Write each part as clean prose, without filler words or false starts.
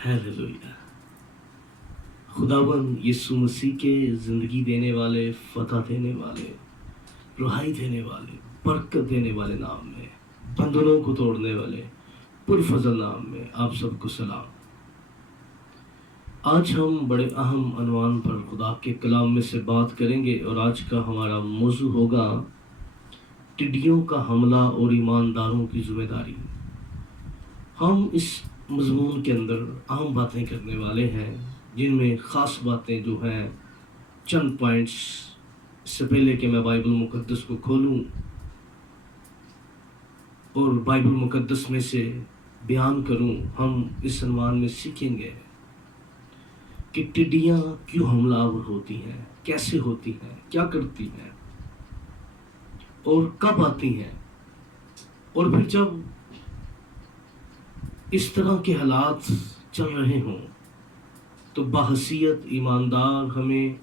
Hallelujah. खुदावन यीशु मसीह के ज़िंदगी देने वाले, फ़तह देने वाले, रहाई देने वाले, बरकत देने वाले नाम में, बंधनों को तोड़ने वाले पुरफज़ल नाम में आप सबको सलाम। आज हम बड़े अहम अनवान पर खुदा के कलाम में से बात करेंगे और आज का हमारा मौजू होगा टिड्डियों का हमला और ईमानदारों की जिम्मेदारी। हम इस मज़मून के अंदर अहम बातें करने वाले हैं, जिनमें ख़ास बातें जो हैं चंद पॉइंट्स। इससे पहले कि मैं बाइबल मुक़द्दस को खोलूं और बाइबल मुक़द्दस में से बयान करूं, हम इस सन्मान में सीखेंगे कि टिड्डियाँ क्यों हमलावर होती हैं, कैसे होती हैं, क्या करती हैं और कब आती हैं। और फिर जब इस तरह के हालात चल रहे हों तो बाहसियत ईमानदार हमें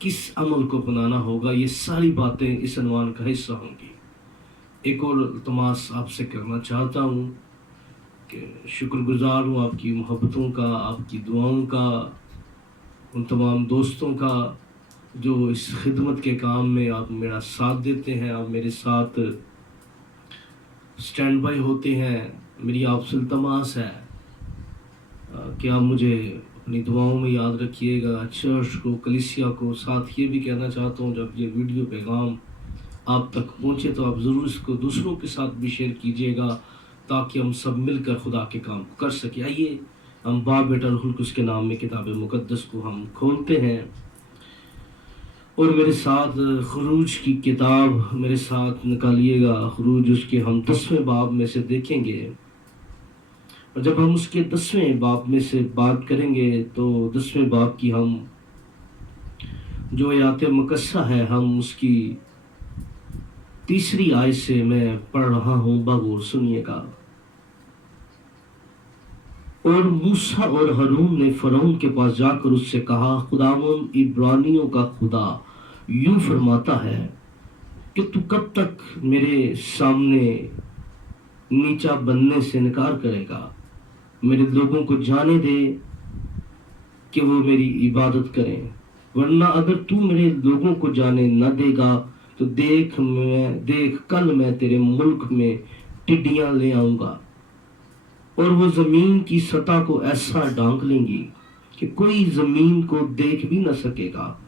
किस अमल को अपनाना होगा, ये सारी बातें इस अनवान का हिस्सा होंगी। एक और इल्तिमास आपसे करना चाहता हूँ कि शुक्रगुजार हूँ आपकी मोहब्बतों का, आपकी दुआओं का, उन तमाम दोस्तों का जो इस खिदमत के काम में आप मेरा साथ देते हैं, आप मेरे साथ स्टैंड बाय होते हैं। मेरी आपसे इल्तिमास है कि आप मुझे अपनी दुआओं में याद रखिएगा, चर्च को, कलीसिया को। साथ ये भी कहना चाहता हूँ, जब ये वीडियो पैगाम आप तक पहुँचे तो आप ज़रूर इसको दूसरों के साथ भी शेयर कीजिएगा, ताकि हम सब मिलकर खुदा के काम को कर सकें। आइए हम बाप बेटा रूहुल कुद्स के नाम में किताब मुक़द्दस को हम खोलते हैं और मेरे साथ खुरूज की किताब मेरे साथ निकालिएगा। खुरूज उसके हम 10वें बाब में से देखेंगे, और जब हम उसके 10वें बाब में से बात करेंगे तो 10वें बाब की हम जो आयत मुकस्सा है, हम उसकी 3री आयत से मैं पढ़ रहा हूँ, बगौर सुनिएगा। और मूसा और हारून ने फ़िरौन के पास जाकर उससे कहा, खुदावंद इब्रानियों का खुदा यूं फरमाता है कि तू कब तक मेरे सामने नीचा बनने से इनकार करेगा। मेरे लोगों को जाने दे कि वो मेरी इबादत करें, वरना अगर तू मेरे लोगों को जाने न देगा तो देख कल मैं तेरे मुल्क में टिड्डियां ले आऊंगा और वो ज़मीन की सतह को ऐसा ढांक लेंगी कि कोई ज़मीन को देख भी न सकेगा,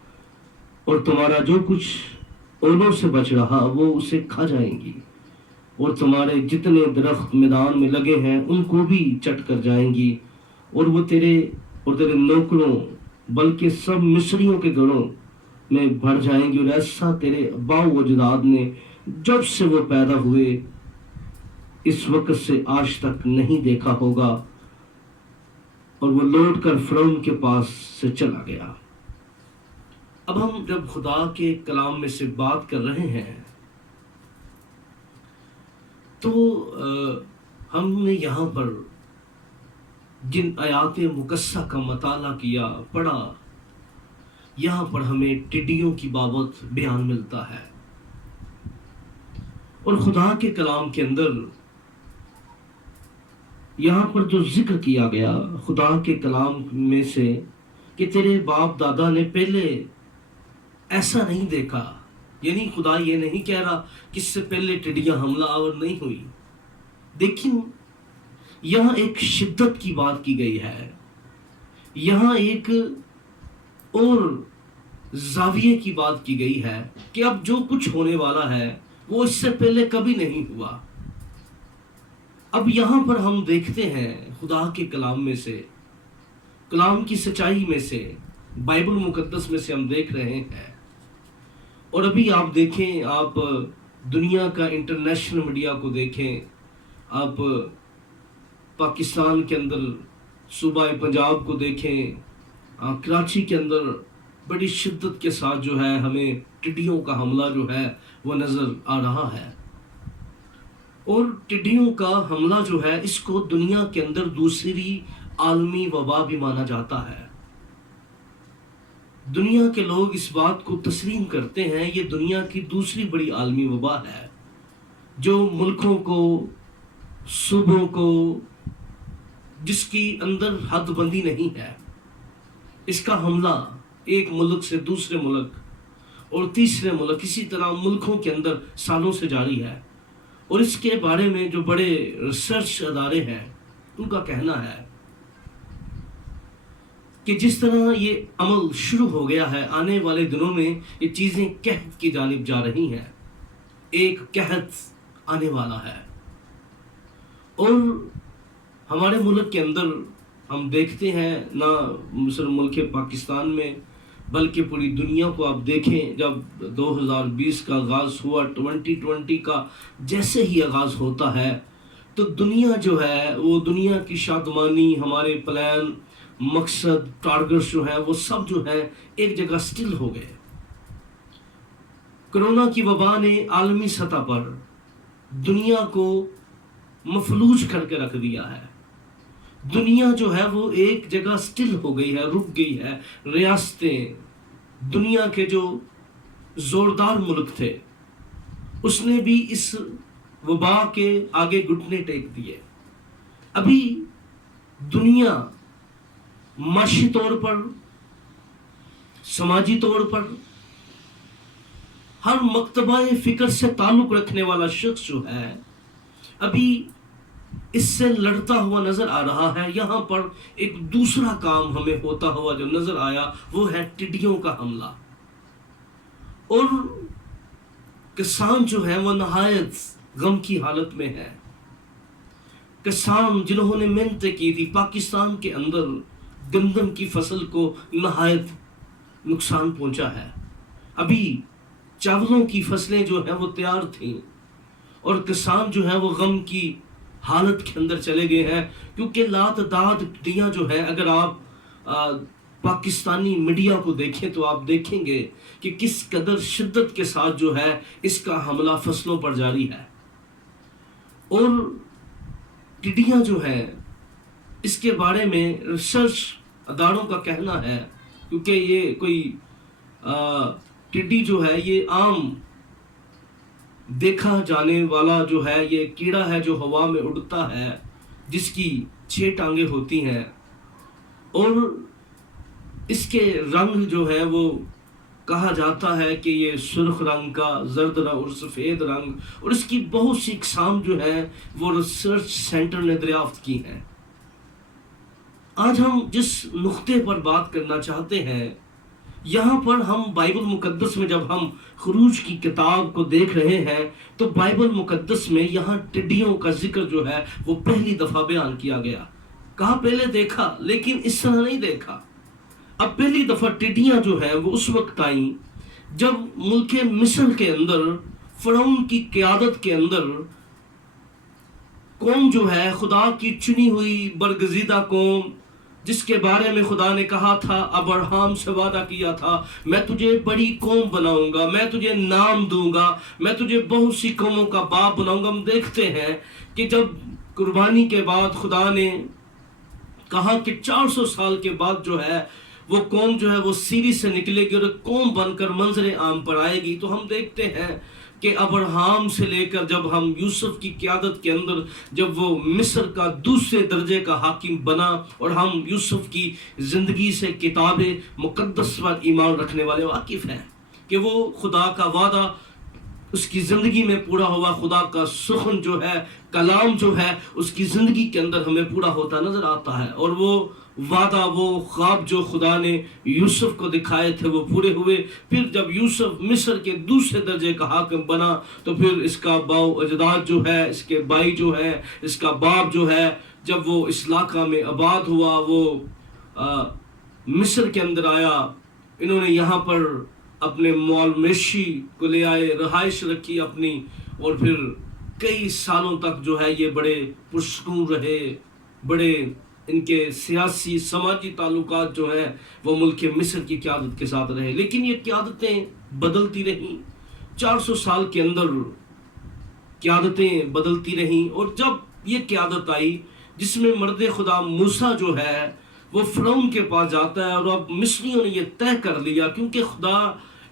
और तुम्हारा जो कुछ ओलों से बच रहा वो उसे खा जाएंगी, और तुम्हारे जितने दरख्त मैदान में लगे हैं उनको भी चट कर जाएंगी, और वो तेरे नौकरों बल्कि सब मिस्रियों के घरों में भर जाएंगी। और ऐसा तेरे अब्बाओ अजदाद ने जब से वो पैदा हुए इस वक्त से आज तक नहीं देखा होगा। और वो लौट कर फ़िरौन के पास से चला गया। अब हम जब खुदा के कलाम में से बात कर रहे हैं तो हमने यहाँ पर जिन आयात मुकस्सा का मताला किया, पढ़ा, यहाँ पर हमें टिड्डियों की बाबत बयान मिलता है। और खुदा के कलाम के अंदर यहाँ पर जो जिक्र किया गया खुदा के कलाम में से कि तेरे बाप दादा ने पहले ऐसा नहीं देखा, यानी खुदा ये नहीं कह रहा कि इससे पहले टिड्डियां हमलावर नहीं हुई। देखिए यहाँ एक शिद्दत की बात की गई है, यहाँ एक और जाविये की बात की गई है कि अब जो कुछ होने वाला है वो इससे पहले कभी नहीं हुआ। अब यहाँ पर हम देखते हैं खुदा के कलाम में से, कलाम की सच्चाई में से, बाइबल मुकद्दस में से हम देख रहे हैं। और अभी आप देखें, आप दुनिया का इंटरनेशनल मीडिया को देखें, आप पाकिस्तान के अंदर सूबा पंजाब को देखें, कराची के अंदर बड़ी शिद्दत के साथ जो है हमें टिड्डियों का हमला जो है वो नज़र आ रहा है। और टिड्डियों का हमला जो है इसको दुनिया के अंदर दूसरी आलमी वबा भी माना जाता है। दुनिया के लोग इस बात को तस्लीम करते हैं, ये दुनिया की दूसरी बड़ी आलमी वबा है जो मुल्कों को, सूबों को, جس کی اندر حد بندی نہیں ہے. اس کا حملہ ایک ملک سے دوسرے ملک اور تیسرے ملک، اسی طرح ملکوں کے اندر سالوں سے جاری ہے. اور اس کے بارے میں جو بڑے ریسرچ ادارے ہیں ان کا کہنا ہے کہ جس طرح یہ عمل شروع ہو گیا ہے، آنے والے دنوں میں یہ چیزیں قحط کی جانب جا رہی ہیں. ایک قحط آنے والا ہے. اور ہمارے ملک کے اندر ہم دیکھتے ہیں، نہ صرف ملک پاکستان میں بلکہ پوری دنیا کو آپ دیکھیں، جب 2020 کا آغاز ہوا، 2020 کا جیسے ہی آغاز ہوتا ہے تو دنیا جو ہے وہ دنیا کی شادمانی، ہمارے پلان، مقصد، ٹارگٹس جو ہیں وہ سب جو ہے ایک جگہ سٹل ہو گئے. کرونا کی وبا نے عالمی سطح پر دنیا کو مفلوج کر کے رکھ دیا ہے. دنیا جو ہے وہ ایک جگہ سٹل ہو گئی ہے، رک گئی ہے. ریاستیں، دنیا کے جو زوردار ملک تھے اس نے بھی اس وبا کے آگے گھٹنے ٹیک دیے. ابھی دنیا معاشی طور پر، سماجی طور پر، ہر مکتبہ فکر سے تعلق رکھنے والا شخص جو ہے ابھی اس سے لڑتا ہوا نظر آ رہا ہے. یہاں پر ایک دوسرا کام ہمیں ہوتا ہوا جو نظر آیا وہ ہے ٹڈیوں کا حملہ. اور کسان جو ہیں وہ نہایت غم کی حالت میں ہے. کسان جنہوں نے محنتیں کی تھی، پاکستان کے اندر گندم کی فصل کو نہایت نقصان پہنچا ہے. ابھی چاولوں کی فصلیں جو ہیں وہ تیار تھیں اور کسان جو ہیں وہ غم کی حالت کے اندر چلے گئے ہیں، کیونکہ لاتعداد ٹڈیاں جو ہیں، اگر آپ پاکستانی میڈیا کو دیکھیں تو آپ دیکھیں گے کہ کس قدر شدت کے ساتھ جو ہے اس کا حملہ فصلوں پر جاری ہے. اور ٹڈیاں جو ہیں اس کے بارے میں ریسرچ اداروں کا کہنا ہے، کیونکہ یہ کوئی ٹڈی جو ہے یہ عام دیکھا جانے والا جو ہے یہ کیڑا ہے جو ہوا میں اڑتا ہے، جس کی 6 ٹانگیں ہوتی ہیں. اور اس کے رنگ جو ہے وہ کہا جاتا ہے کہ یہ سرخ رنگ کا، زرد رنگ اور سفید رنگ، اور اس کی بہت سی اقسام جو ہیں وہ ریسرچ سینٹر نے دریافت کی ہیں. آج ہم جس نقطے پر بات کرنا چاہتے ہیں، یہاں پر ہم بائبل مقدس میں جب ہم خروج کی کتاب کو دیکھ رہے ہیں تو بائبل مقدس میں یہاں ٹڈیوں کا ذکر جو ہے وہ پہلی دفعہ بیان کیا گیا. کہا پہلے دیکھا لیکن اس طرح نہیں دیکھا. اب پہلی دفعہ ٹڈیاں جو ہیں وہ اس وقت آئیں جب ملک مصر کے اندر فرعون کی قیادت کے اندر قوم جو ہے، خدا کی چنی ہوئی برگزیدہ قوم، جس کے بارے میں خدا نے کہا تھا، ابراہیم سے وعدہ کیا تھا، میں تجھے بڑی قوم بناؤں گا، میں تجھے نام دوں گا، میں تجھے بہت سی قوموں کا باپ بناؤں گا. ہم دیکھتے ہیں کہ جب قربانی کے بعد خدا نے کہا کہ 400 سال کے بعد جو ہے وہ قوم جو ہے وہ سیری سے نکلے گی اور قوم بن کر منظر عام پر آئے گی، تو ہم دیکھتے ہیں کہ ابراہیم سے لے کر جب ہم یوسف کی قیادت کے اندر جب وہ مصر کا دوسرے درجے کا حاکم بنا اور ہم یوسف کی زندگی سے کتاب مقدس پر ایمان رکھنے والے واقف ہیں کہ وہ خدا کا وعدہ اس کی زندگی میں پورا ہوا. خدا کا سخن جو ہے، کلام جو ہے، اس کی زندگی کے اندر ہمیں پورا ہوتا نظر آتا ہے. اور وہ وعدہ، وہ خواب جو خدا نے یوسف کو دکھائے تھے وہ پورے ہوئے. پھر جب یوسف مصر کے دوسرے درجے کا حاکم بنا تو پھر اس کا باؤ اجداد جو ہے، اس کے بھائی جو ہے، اس کا باپ جو ہے، جب وہ اس علاقہ میں آباد ہوا، وہ مصر کے اندر آیا، انہوں نے یہاں پر اپنے مال مویشی کو لے آئے، رہائش رکھی اپنی، اور پھر کئی سالوں تک جو ہے یہ بڑے پرسکون رہے. بڑے ان کے سیاسی سماجی تعلقات جو ہیں وہ ملک مصر کی قیادت کے ساتھ رہے. لیکن یہ قیادتیں بدلتی رہیں، 400 سال کے اندر قیادتیں بدلتی رہیں. اور جب یہ قیادت آئی جس میں مرد خدا موسیٰ جو ہے وہ فرعون کے پاس جاتا ہے، اور اب مصریوں نے یہ طے کر لیا، کیونکہ خدا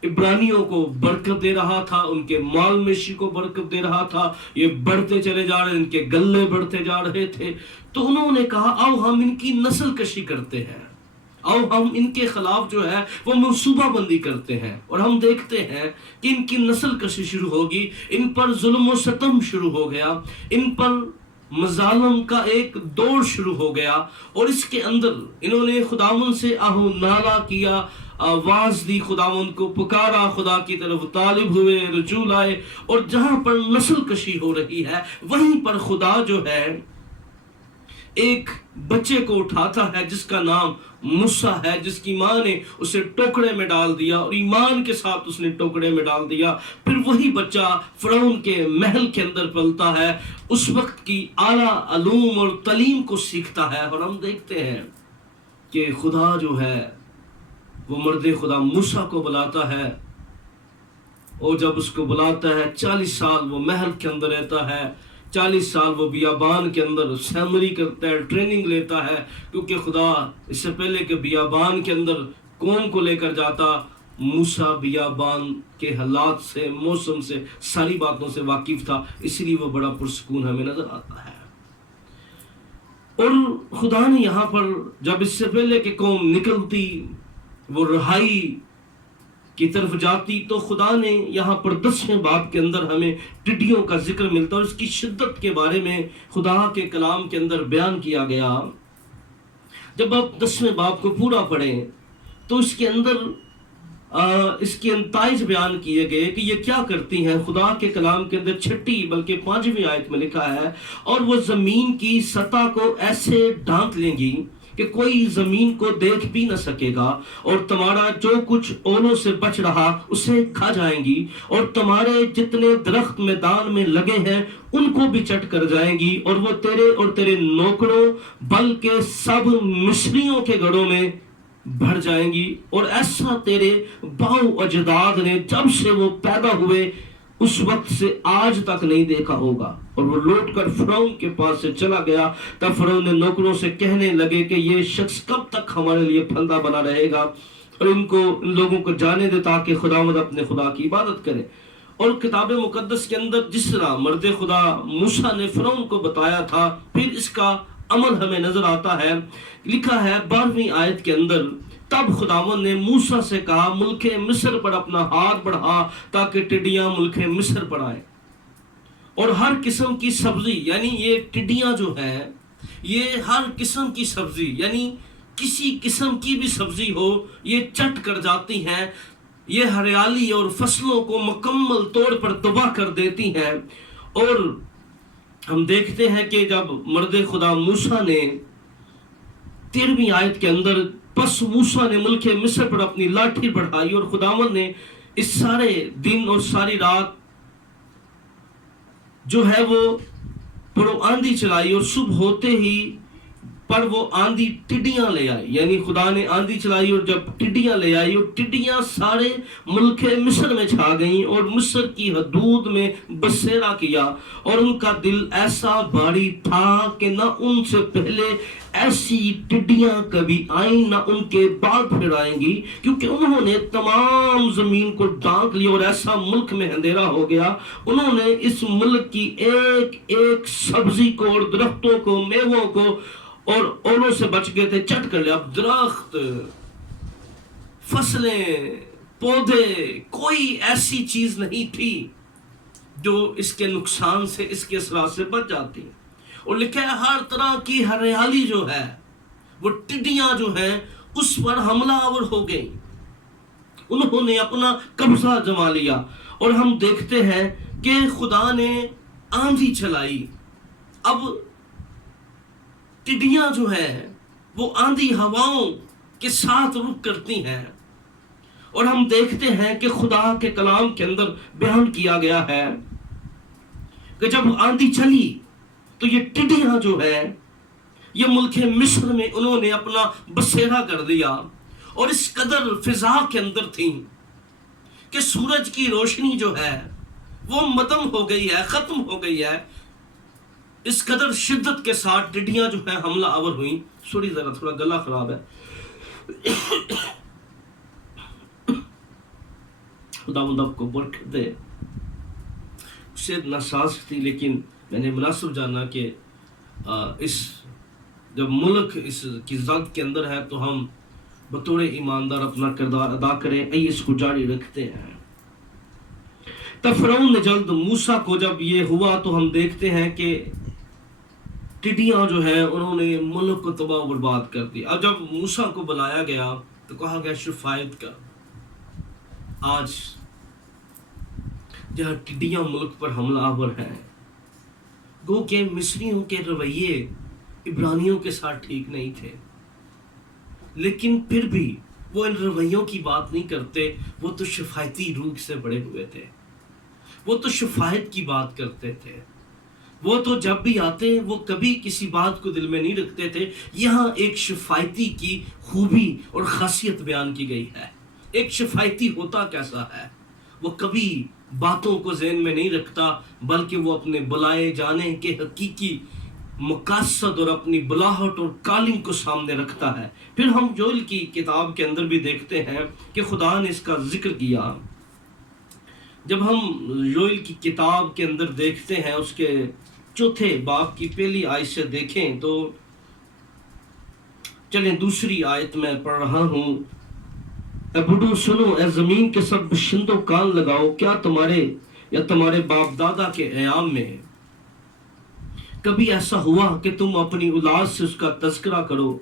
इब्रानियों को बरकत दे रहा था, उनके माल मेशी को बरकत दे रहा था, ये बढ़ते चले जा रहे, इनके गल्ले बढ़ते जा रहे थे। तो उन्होंने कहा आओ हम इनकी नस्ल कशी करते हैं, आओ हम इनके खिलाफ जो है वो मनसूबा बंदी करते हैं। और हम देखते हैं कि इनकी नस्ल कशी शुरू होगी, इन पर जुल्म और सितम शुरू हो गया, इन पर मजालम का एक दौर शुरू हो गया। और इसके अंदर इन्होंने खुदावन से आहू नाला किया, आवाज दी, खुदावन को पुकारा, खुदा की तरफ तालिब हुए, रजू लाए। और जहां पर नस्ल कशी हो रही है वहीं पर खुदा जो है एक बच्चे को उठाता है जिसका नाम मूसा है, जिसकी माँ ने उसे टोकरे में डाल दिया और ईमान के साथ उसने टोकरे में डाल दिया। फिर वही बच्चा फिरौन के महल के अंदर पलता है, उस वक्त की आला अलूम और तलीम को सीखता है। और हम देखते हैं कि खुदा जो है वो मर्द खुदा मूसा को बुलाता है, और जब उसको बुलाता है 40 साल वो महल के अंदर रहता है, 40 साल वो बियाबान के अंदर सैमरी करता है, ट्रेनिंग लेता है, क्योंकि खुदा इससे पहले कि बियाबान के अंदर कौम को लेकर जाता, मूसा बियाबान के हालात से, मौसम से, सारी बातों से वाकिफ था, इसलिए वो बड़ा पुरसकून हमें नजर आता है। और खुदा ने यहाँ पर जब इससे पहले कि कौम निकलती, वो रहाई की तरफ जाती, तो खुदा ने यहाँ पर 10वें बाब के अंदर हमें टिड्डियों का जिक्र मिलता है और इसकी शिद्दत के बारे में खुदा के कलाम के अंदर बयान किया गया। जब आप 10वें बाब को पूरा पढ़ें तो इसके अंदर इसके अंताइज बयान किए गए कि ये क्या करती हैं। खुदा के कलाम के अंदर 6 बल्कि 5वीं आयत में लिखा है, और वो जमीन की सतह को ऐसे ढांक लेंगी कि कोई जमीन को देख भी न सकेगा, और तुम्हारा जो कुछ ओलों से बच रहा उसे खा जाएंगी, और तुम्हारे जितने दरख्त मैदान में लगे हैं उनको भी चट कर जाएंगी, और वो तेरे और तेरे नौकरों बल्कि सब मिस्रियों के गढ़ों में भर जाएंगी। और ऐसा तेरे बाऊ अजदाद ने जब से वो पैदा हुए उस वक्त से आज तक नहीं देखा होगा। और वो लौटकर फिरौन के पास से चला गया। तब फिरौन ने नौकरों से कहने लगे कि ये शख्स कब तक हमारे लिए फंदा बना रहेगा, और इन लोगों को जाने दे ताकि खुदावंद अपने खुदा की इबादत करे। और किताब मुकद्दस के अंदर जिस तरह मर्द खुदा मूसा ने फिरौन को बताया था, फिर इसका अमल हमें नजर आता है। लिखा है 12वीं आयत के अंदर, तब खुदावंद ने मूसा से कहा, मुल्के मिस्र पर अपना हाथ बढ़ा ताकि टिड्डियां मुल्के मिस्र पर आए, और हर किस्म की सब्जी, यानी ये टिड्डियां जो है ये हर किस्म की सब्जी, यानी किसी किस्म की भी सब्जी हो ये चट कर जाती हैं, ये हरियाली और फसलों को मुकम्मल तौर पर तबाह कर देती हैं। और हम देखते हैं कि जब मर्द खुदा मूसा ने 13वीं आयत के अंदर, बस मूसा ने मुल्के मिस्र पर अपनी लाठी बढ़ाई, और खुदावंद ने इस सारे दिन और सारी रात जो है वो पर आंधी चलाई, और सुबह होते ही पर वो आंधी टिड्डियां ले आई, यानी खुदा ने आंधी चलाई और जब टिड्डियां ले आई, और टिड्डियां सारे मुल्के मिस्र में छा गईं और मिस्र की हदूद में बसेरा किया, और उनका दिल ऐसा भारी था कि न उनसे पहले ऐसी टिड्डियां कभी आई, ना उनके बाद फिर आएंगी, क्योंकि उन्होंने तमाम जमीन को ढांक लिया और ऐसा मुल्क में अंधेरा हो गया। उन्होंने इस मुल्क की एक एक सब्जी को और दरख्तों को, मेवों को और ओलों से बच गए थे, चट कर लिया। अब दरख्त, फसलें, पौधे, कोई ऐसी चीज नहीं थी जो इसके नुकसान से, इसके असरात से बच जाती। और लिखा है हर तरह की हरियाली जो है वो टिड्डियां जो है उस पर हमलावर हो गई, उन्होंने अपना कब्जा जमा लिया। और हम देखते हैं कि खुदा ने आंधी चलाई। अब टिड्डियां जो है वो आंधी हवाओं के साथ रुख करती हैं, और हम देखते हैं कि खुदा के कलाम के अंदर बयान किया गया है कि जब आंधी चली तो ये टिड्डियां जो है ये मुल्के मिस्र में उन्होंने अपना बसेरा कर दिया, और इस कदर फिजा के अंदर थी कि सूरज की रोशनी जो है वो मदम हो गई है, खत्म हो गई है। इस कदर शिद्दत के साथ टिड्डियां जो है हमला आवर हुई। सॉरी, जरा थोड़ा गला खराब है। खुदावंद आपको बरकत दे। शायद नासाज थी, लेकिन मैंने मुनासिब जाना कि इस जब मुल्क इस की ज़द के अंदर है तो हम बतौर ईमानदार अपना किरदार अदा करें। आइए इसको जारी रखते हैं। तब फ़िरौन ने जल्द मूसा को जब ये हुआ तो हम देखते हैं कि टिड्डियाँ जो है उन्होंने मुल्क को तबाह बर्बाद कर दिया। अब जब मूसा को बुलाया गया तो कहा गया शिफायत का, आज जहाँ टिड्डियाँ मुल्क पर हमलावर हैं, गो के मिस्रियों के रवैये इब्रानियों के साथ ठीक नहीं थे, लेकिन फिर भी वो इन रवैयों की बात नहीं करते। वो तो शिफायती रूह से बड़े हुए थे, वो तो शिफायत की बात करते थे। वो तो जब भी आते वो कभी किसी बात को दिल में नहीं रखते थे। यहाँ एक शिफायती की खूबी और खासियत बयान की गई है। एक शिफायती होता कैसा है, वो कभी बातों को ज़हन में नहीं रखता, बल्कि वो अपने बुलाए जाने के हकीकी मकासद और अपनी बुलाहट और कालिंग को सामने रखता है। फिर हम जोएल की किताब के अंदर भी देखते हैं कि खुदा ने इसका जिक्र किया। जब हम जोएल की किताब के अंदर देखते हैं, उसके चौथे बाब की पहली आयत से देखें तो चलें दूसरी आयत में पढ़ रहा हूँ। ए बुढ़ो सुनो, ए जमीन के सब बशिंदों कान लगाओ, क्या तुम्हारे या तुम्हारे बाप दादा के अयाम में कभी ऐसा हुआ कि तुम अपनी औलाद से उसका तज़किरा करो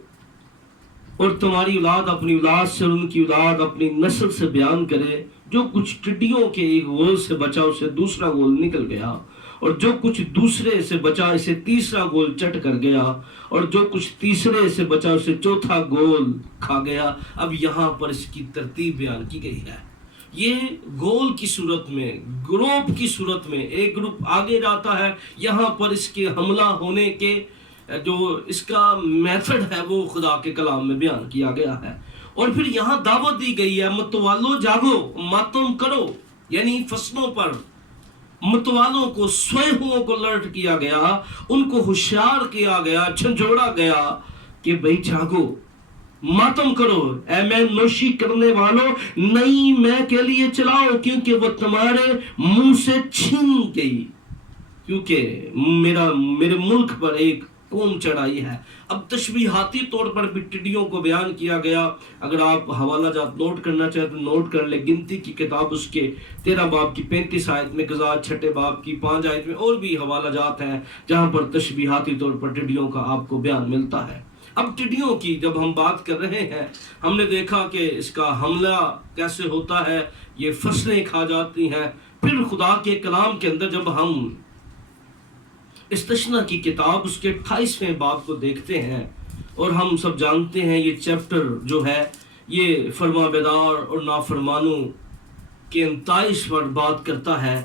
और तुम्हारी औलाद अपनी औलाद से और उनकी औलाद अपनी नस्ल से बयान करे? जो कुछ टिड्डियों के एक गोल से बचा उसे दूसरा गोल निकल गया, और जो कुछ दूसरे से बचा इसे तीसरा गोल चट कर गया, और जो कुछ तीसरे से बचा उसे चौथा गोल खा गया। अब यहाँ पर इसकी तरतीब बयान की गई है। ये गोल की सूरत में, ग्रुप की सूरत में एक ग्रुप आगे जाता है। यहाँ पर इसके हमला होने के जो इसका मेथड है वो खुदा के कलाम में बयान किया गया है। और फिर यहाँ दावत दी गई है, मतवालो जागो, मातम करो, यानी फसलों पर मतवालों को, स्वयं को अलर्ट किया गया, उनको होशियार किया गया, झंझोड़ा गया कि भाई जागो, मातम करो, ऐ मैं नोशी करने वालों, नई मैं के लिए चलाओ, क्योंकि वो तुम्हारे मुंह से छीन गई, क्योंकि मेरे मुल्क पर एक कौम चढ़ाई है। अब तशबीहाती तौर पर भी टिड्डियों को बयान किया गया। अगर आप हवाला जात नोट करना चाहे तो नोट कर ले। गिनती की किताब उसके 13 बाब की 35 आयत में, क़ज़ात 6 बाब की 5 आयत में और भी हवाला जात हैं जहाँ पर तशबीहाती तौर पर टिड्डियों का आपको बयान मिलता है। अब टिड्डियों की जब हम बात कर रहे हैं, हमने देखा कि इसका हमला कैसे होता है, ये फसलें खा जाती हैं। फिर खुदा के कलाम के अंदर जब हम इस्तशना की किताब उसके 28वें बाब को देखते हैं, और हम सब जानते हैं ये चैप्टर जो है ये फरमाबरदार और नाफरमानों के 29 पर बात करता है।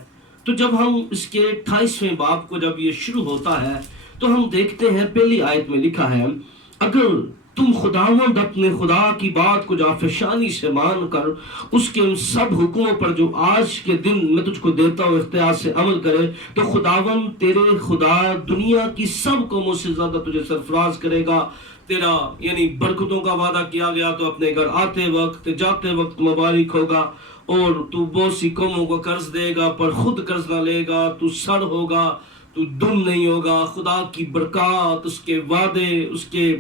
तो जब हम इसके 28वें बाब को जब ये शुरू होता है तो हम देखते हैं पहली आयत में लिखा है, अगर तुम खुदावंद अपने खुदा की बात को जाफशानी से मान कर उसके उन सब हुक्मों पर जो आज के दिन मैं तुझको देता हूँ इख्तियार से अमल करे, तो खुदावंद तेरे खुदा दुनिया की सब कौमों से ज्यादा तुझे सरफराज करेगा। तेरा यानी बरकतों का वादा किया गया तो अपने घर आते वक्त जाते वक्त मुबारक होगा, और तू बहुत सी कौमों को कर्ज देगा पर खुद कर्ज ना लेगा, तू सर होगा, तू दुम नहीं होगा। खुदा की बरकत, उसके वादे, उसके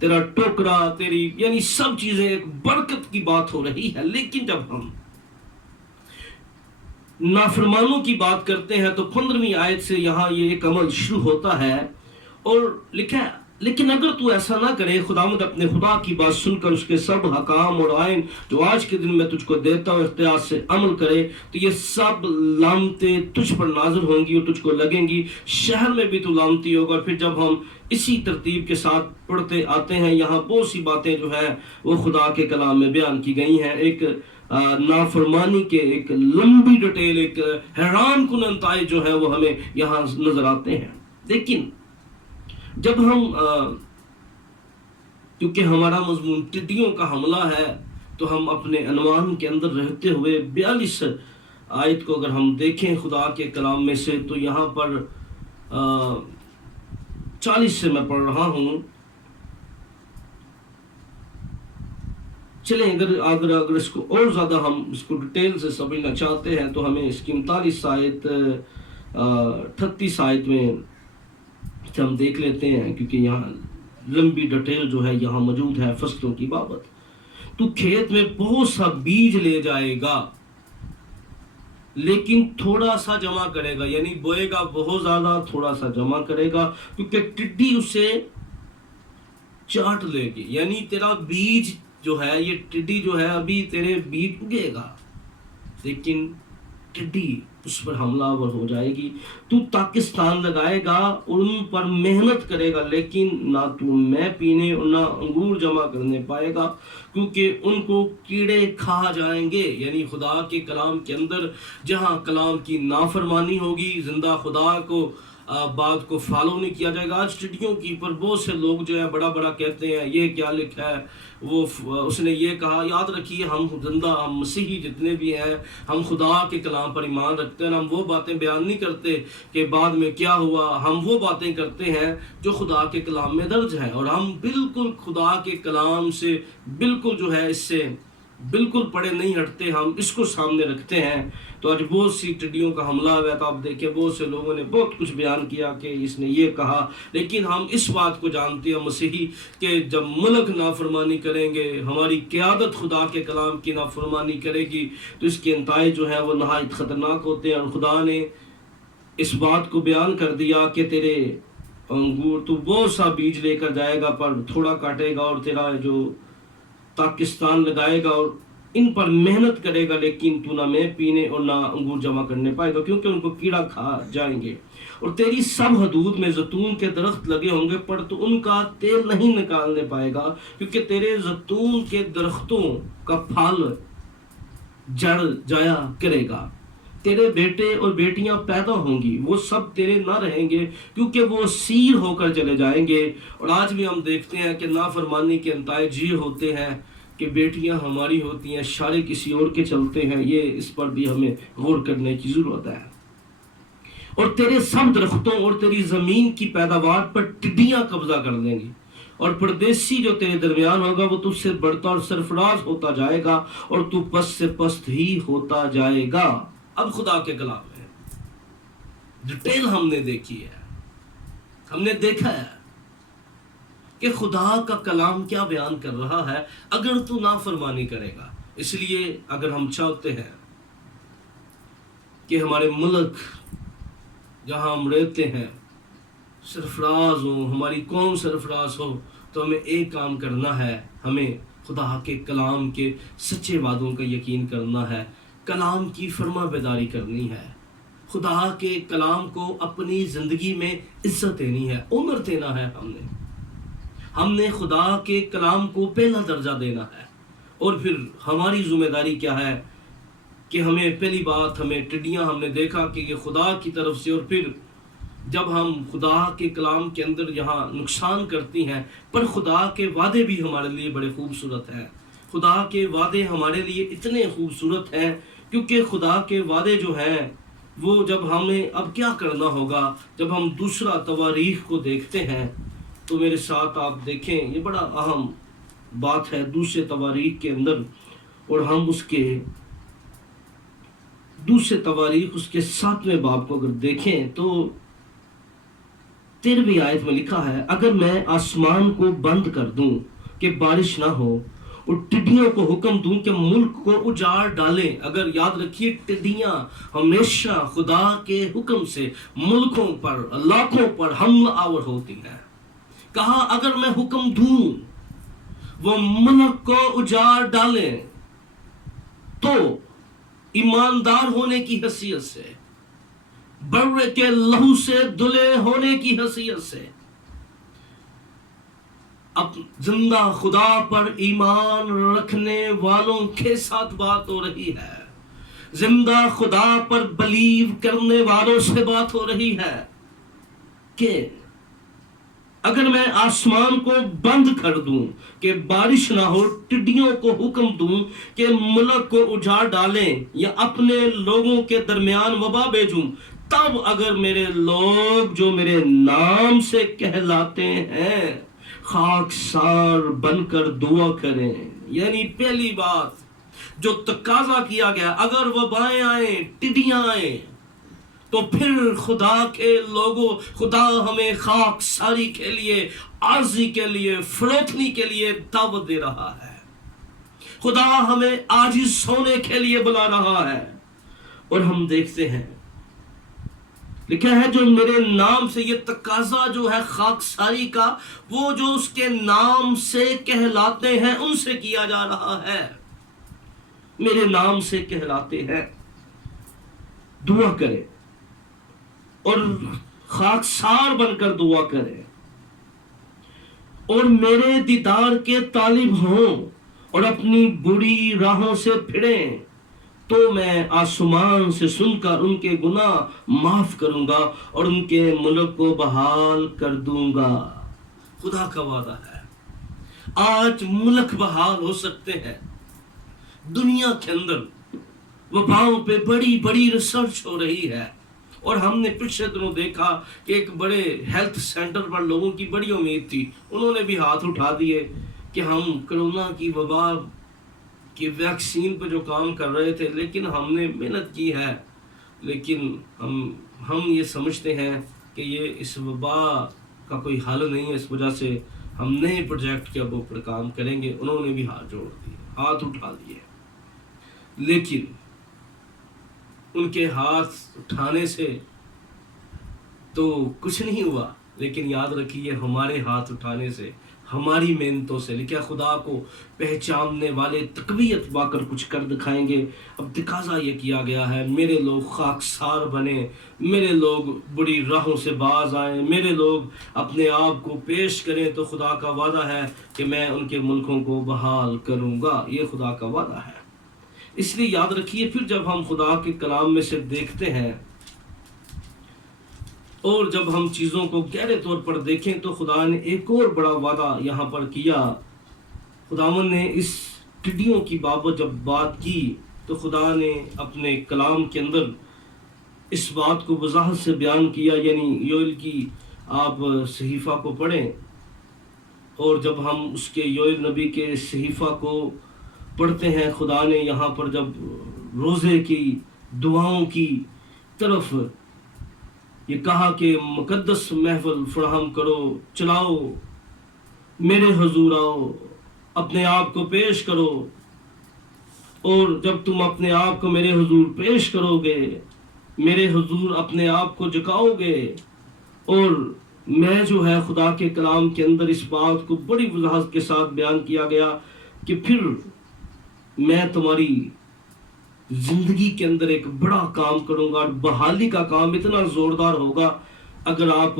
तेरा टोकरा, तेरी यानी सब चीजें एक बरकत की बात हो रही है। लेकिन जब हम नाफरमानों की बात करते हैं तो 15वीं आयत से यहाँ ये एक अमल शुरू होता है और लिखा है, लेकिन अगर तू ऐसा ना करे, खुदावंद अपने खुदा की बात सुनकर उसके सब हकाम और आयन जो आज के दिन मैं तुझको देता हूँ इख्तियार से अमल करे, तो ये सब लामते तुझ पर नाज़िल होंगी और तुझको लगेंगी, शहर में भी तू लामती होगा। और फिर जब हम इसी तरतीब के साथ पढ़ते आते हैं, यहाँ बहुत सी बातें जो है वो खुदा के कलाम में बयान की गई हैं। एक नाफरमानी के एक लंबी डिटेल, एक हैरान कुन आयत जो है वो हमें यहाँ नजर आते हैं। लेकिन जब हम क्योंकि हमारा मजमून टिड्डियों का हमला है, तो हम अपने अनुमान के अंदर रहते हुए 42 आयत को अगर हम देखें खुदा के कलाम में से, तो यहाँ पर 40 से मैं पढ़ रहा हूँ। چلیں اگر اس کو اور زیادہ ہم اس کو ڈیٹیل سے سمجھنا چاہتے ہیں تو ہمیں اس کی 39 آیت 38 آیت میں سے ہم دیکھ لیتے ہیں، کیونکہ یہاں لمبی ڈیٹیل جو ہے یہاں موجود ہے فصلوں کی بابت۔ تو کھیت میں بہت سا بیج لے جائے گا لیکن تھوڑا سا جمع کرے گا، یعنی بوئے گا بہت زیادہ، تھوڑا سا جمع کرے گا، کیونکہ ٹڈی اسے چاٹ لے گی۔ یعنی تیرا بیج جو ہے، یہ ٹڈی جو ہے ابھی تیرے بیج اگے گا لیکن ٹڈی اس پر حملہ آور ہو جائے گی۔ تو پاکستان لگائے گا اور ان پر محنت کرے گا لیکن نہ تو میں پینے اور نہ انگور جمع کرنے پائے گا، کیونکہ ان کو کیڑے کھا جائیں گے۔ یعنی خدا کے کلام کے اندر جہاں کلام کی نافرمانی ہوگی، زندہ خدا کو بات کو فالو نہیں کیا جائے گا۔ آج ٹڈیوں کی پر بہت سے لوگ جو ہے بڑا بڑا کہتے ہیں یہ کیا لکھا ہے، وہ اس نے یہ کہا۔ یاد رکھیے ہم زندہ، ہم مسیحی جتنے بھی ہیں، ہم خدا کے کلام پر ایمان رکھتے ہیں۔ ہم وہ باتیں بیان نہیں کرتے کہ بعد میں کیا ہوا، ہم وہ باتیں کرتے ہیں جو خدا کے کلام میں درج ہے، اور ہم بالکل خدا کے کلام سے بالکل جو ہے اس سے بالکل پڑے نہیں ہٹتے، ہم اس کو سامنے رکھتے ہیں۔ تو آج بہت سی ٹڈیوں کا حملہ ہوا تو آپ دیکھیں بہت سے لوگوں نے بہت کچھ بیان کیا کہ اس نے یہ کہا، لیکن ہم اس بات کو جانتے ہیں مسیحی کہ جب ملک نافرمانی کریں گے، ہماری قیادت خدا کے کلام کی نافرمانی کرے گی تو اس کے نتائج جو ہے وہ نہایت خطرناک ہوتے ہیں۔ اور خدا نے اس بات کو بیان کر دیا کہ تیرے انگور تو بہت سا بیج لے کر جائے گا پر تھوڑا کاٹے گا، اور تیرا جو پاکستان لگائے گا اور ان پر محنت کرے گا لیکن تو نہ میں پینے اور نہ انگور جمع کرنے پائے گا، کیونکہ ان کو کیڑا کھا جائیں گے۔ اور تیری سب حدود میں زیتون کے درخت لگے ہوں گے پر تو ان کا تیل نہیں نکالنے پائے گا، کیونکہ تیرے زیتون کے درختوں کا پھل جڑ جایا کرے گا۔ تیرے بیٹے اور بیٹیاں پیدا ہوں گی، وہ سب تیرے نہ رہیں گے کیونکہ وہ سیر ہو کر چلے جائیں گے۔ اور آج بھی ہم دیکھتے ہیں کہ نافرمانی کے نتائج یہ ہوتے ہیں کہ بیٹیاں ہماری ہوتی ہیں، شارے کسی اور کے چلتے ہیں۔ یہ اس پر بھی ہمیں غور کرنے کی ضرورت ہے۔ اور تیرے سب درختوں اور تیری زمین کی پیداوار پر ٹڈیاں قبضہ کر لیں گی، اور پردیسی جو تیرے درمیان ہوگا وہ تجھ سے بڑھتا اور سرفراز ہوتا جائے گا، اور تو پست سے پست ہی ہوتا جائے گا۔ اب خدا کے کلام ہے، ڈیٹیل ہم نے دیکھی ہے، ہم نے دیکھا ہے کہ خدا کا کلام کیا بیان کر رہا ہے اگر تو نافرمانی کرے گا۔ اس لیے اگر ہم چاہتے ہیں کہ ہمارے ملک جہاں ہم رہتے ہیں سرفراز ہو، ہماری قوم سرفراز ہو، تو ہمیں ایک کام کرنا ہے، ہمیں خدا کے کلام کے سچے وعدوں کا یقین کرنا ہے، کلام کی فرما بیداری کرنی ہے، خدا کے کلام کو اپنی زندگی میں عزت دینی ہے، عمر دینا ہے۔ ہم نے خدا کے کلام کو پہلا درجہ دینا ہے۔ اور پھر ہماری ذمہ داری کیا ہے کہ ہمیں پہلی بات، ہمیں ٹڈیاں ہم نے دیکھا کہ یہ خدا کی طرف سے، اور پھر جب ہم خدا کے کلام کے اندر یہاں نقصان کرتی ہیں، پر خدا کے وعدے بھی ہمارے لیے بڑے خوبصورت ہیں۔ خدا کے وعدے ہمارے لیے اتنے خوبصورت ہیں کیونکہ خدا کے وعدے جو ہیں وہ جب ہمیں اب کیا کرنا ہوگا، جب ہم دوسرا تواریخ کو دیکھتے ہیں تو میرے ساتھ آپ دیکھیں، یہ بڑا اہم بات ہے دوسرے تواریخ کے اندر، اور ہم اس کے دوسرے تواریخ اس کے 7ویں باب کو اگر دیکھیں تو 13ویں آیت میں لکھا ہے، اگر میں آسمان کو بند کر دوں کہ بارش نہ ہو اور ٹڈیوں کو حکم دوں کہ ملک کو اجاڑ ڈالیں۔ اگر یاد رکھیے ٹڈیاں ہمیشہ خدا کے حکم سے ملکوں پر، علاقوں پر حملہ آور ہوتی ہیں۔ کہا اگر میں حکم دوں وہ ملک کو اجاڑ ڈالیں تو ایماندار ہونے کی حیثیت سے، بر کے لہو سے دھلے ہونے کی حیثیت سے، اب زندہ خدا پر ایمان رکھنے والوں کے ساتھ بات ہو رہی ہے، زندہ خدا پر بلیو کرنے والوں سے بات ہو رہی ہے کہ اگر میں آسمان کو بند کر دوں کہ بارش نہ ہو، ٹڈیوں کو حکم دوں کہ ملک کو اجاڑ ڈالیں یا اپنے لوگوں کے درمیان وبا بھیجوں، تب اگر میرے لوگ جو میرے نام سے کہلاتے ہیں खाकसार बनकर दुआ करें। यानी पहली बात जो तकाजा किया गया, अगर वबाएं आए, टिड्डियां आए, तो फिर खुदा के लोगों, खुदा हमें खाकसारी के लिए, आर्जी के लिए, फरोखनी के लिए दावत दे रहा है। खुदा हमें आजिज होने के लिए बुला रहा है। और हम देखते हैं लिखा है जो मेरे नाम से, ये तकाजा जो है खाकसारी का, वो जो उसके नाम से कहलाते हैं उनसे किया जा रहा है। मेरे नाम से कहलाते हैं, दुआ करें और खाकसार बनकर दुआ करें और मेरे दीदार के तालिब हों और अपनी बुरी राहों से फिरें, तो मैं आसमान से सुनकर उनके गुनाह माफ करूंगा और उनके मुल्क को बहाल कर दूंगा। खुदा का वादा है। आज मुल्क बहाल हो सकते हैं। दुनिया के अंदर वबाओं पे बड़ी बड़ी रिसर्च हो रही है और हमने पिछले दिनों देखा कि एक बड़े हेल्थ सेंटर पर लोगों की बड़ी उम्मीद थी, उन्होंने भी हाथ उठा दिए कि हम कोरोना की वबा की वैक्सीन पर जो काम कर रहे थे, लेकिन हमने मेहनत की है, लेकिन हम ये समझते हैं कि ये इस वबा का कोई हल नहीं है, इस वजह से हम नए प्रोजेक्ट के ऊपर काम करेंगे। उन्होंने भी हाथ जोड़ दिए, हाथ उठा दिए, लेकिन उनके हाथ उठाने से तो कुछ नहीं हुआ। लेकिन याद रखिए, हमारे हाथ उठाने से, हमारी मेहनतों से, लिखा खुदा को पहचानने वाले तकवीयत पाकर कुछ कर दिखाएंगे। अब तकाजा ये किया गया है, मेरे लोग खाकसार बने, मेरे लोग बुरी राहों से बाज आए, मेरे लोग अपने आप को पेश करें, तो खुदा का वादा है कि मैं उनके मुल्कों को बहाल करूँगा। ये खुदा का वादा है। इसलिए याद रखिए, फिर जब हम खुदा के कलाम में से देखते हैं और जब हम चीज़ों को गहरे तौर पर देखें, तो खुदा ने एक और बड़ा वादा यहाँ पर किया। खुदावन ने इस टिड्डियों की बाबत जब बात की, तो खुदा ने अपने कलाम के अंदर इस बात को वजाहत से बयान किया। यानी योएल की आप सहीफ़ा को पढ़ें, और जब हम उसके योएल नबी के सहीफ़ा को पढ़ते हैं, खुदा ने यहाँ पर जब रोज़े की दुआओं की तरफ ये कहा कि मुकद्दस महफिल फराहम करो, चलाओ, मेरे हुजूर आओ, अपने आप को पेश करो, और जब तुम अपने आप को मेरे हुजूर पेश करोगे, मेरे हुजूर अपने आप को झुकाओगे, और मैं जो है खुदा के कलाम के अंदर इस बात को बड़ी वजाहत के साथ बयान किया गया कि फिर मैं तुम्हारी जिंदगी के अंदर एक बड़ा काम करूंगा, और बहाली का काम इतना जोरदार होगा। अगर आप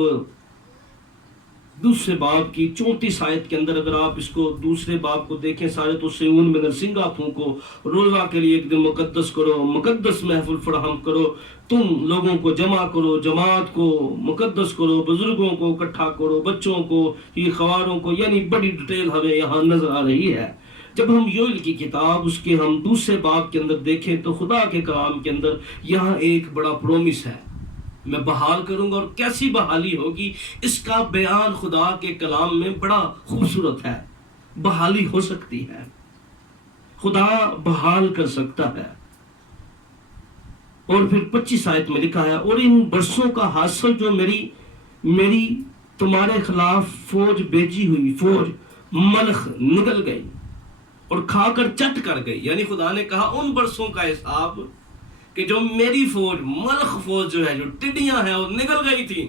दूसरे बाब की 34 आयत के अंदर अगर आप इसको दूसरे बाब को देखें, सारे तो सेऊन में नरसिंगा फूंको, रोजा के लिए एक दिन मुकद्दस करो, मुकद्दस महफिल फराहम करो, तुम लोगों को जमा करो, जमात को मुकद्दस करो, बुजुर्गों को इकट्ठा करो, बच्चों को, ये खवारों को, यानी बड़ी डिटेल हमें यहाँ नजर आ रही है। जब हम योएल की किताब उसके हम दूसरे बाब के अंदर देखें, तो खुदा के कलाम के अंदर यहाँ एक बड़ा प्रोमिस है, मैं बहाल करूंगा। और कैसी बहाली होगी, इसका बयान खुदा के कलाम में बड़ा खूबसूरत है। बहाली हो सकती है, खुदा बहाल कर सकता है। और फिर 25 आयत में लिखा है, और इन बरसों का हासिल जो मेरी तुम्हारे खिलाफ फौज भेजी हुई फौज मलख निकल गई और खाकर चट कर गई। यानी खुदा ने कहा उन बरसों का हिसाब कि जो मेरी फौज, मलख फौज जो है, जो टिड्डियां हैं, वो निकल गई थी,